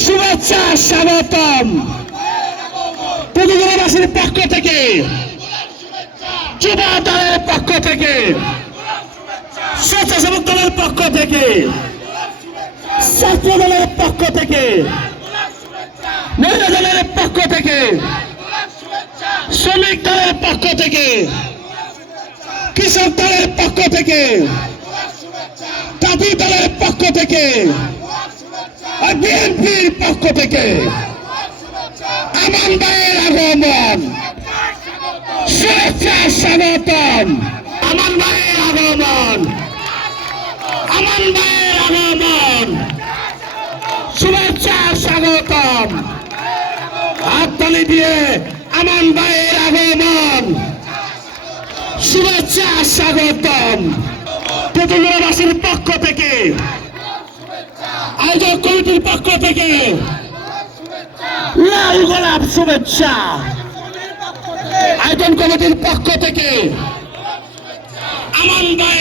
শুভেচ্ছা স্বাগতম তেতুলিয়াবাসীর পক্ষ থেকে, যুব দলের পক্ষ থেকে, স্বেচ্ছাসেবক দলের পক্ষ থেকে, ছাত্র দলের পক্ষ থেকে, মহিলা দলের পক্ষ থেকে, শ্রমিক দলের পক্ষ থেকে, কৃষক দলের পক্ষ থেকে, তাঁতি দলের পক্ষ থেকে, আর বিএনপির পক্ষ থেকে আমান ভাইয়ের আগমন, শুভেচ্ছা স্বাগতম। আমান ভাইয়ের আগমন, আমান ভাইয়ের আগমন, শুভেচ্ছা স্বাগতম। হাততালি দিয়ে আমান ভাইয়ের আগমন, শুভেচ্ছা স্বাগতম। তেতুলিয়াবাসীর পক্ষ থেকে, আয়োজক কমিটির পক্ষ থেকে লাল গোলাপ শুভেচ্ছা। আয়োজন কমিটির পক্ষ থেকে আমান ভাই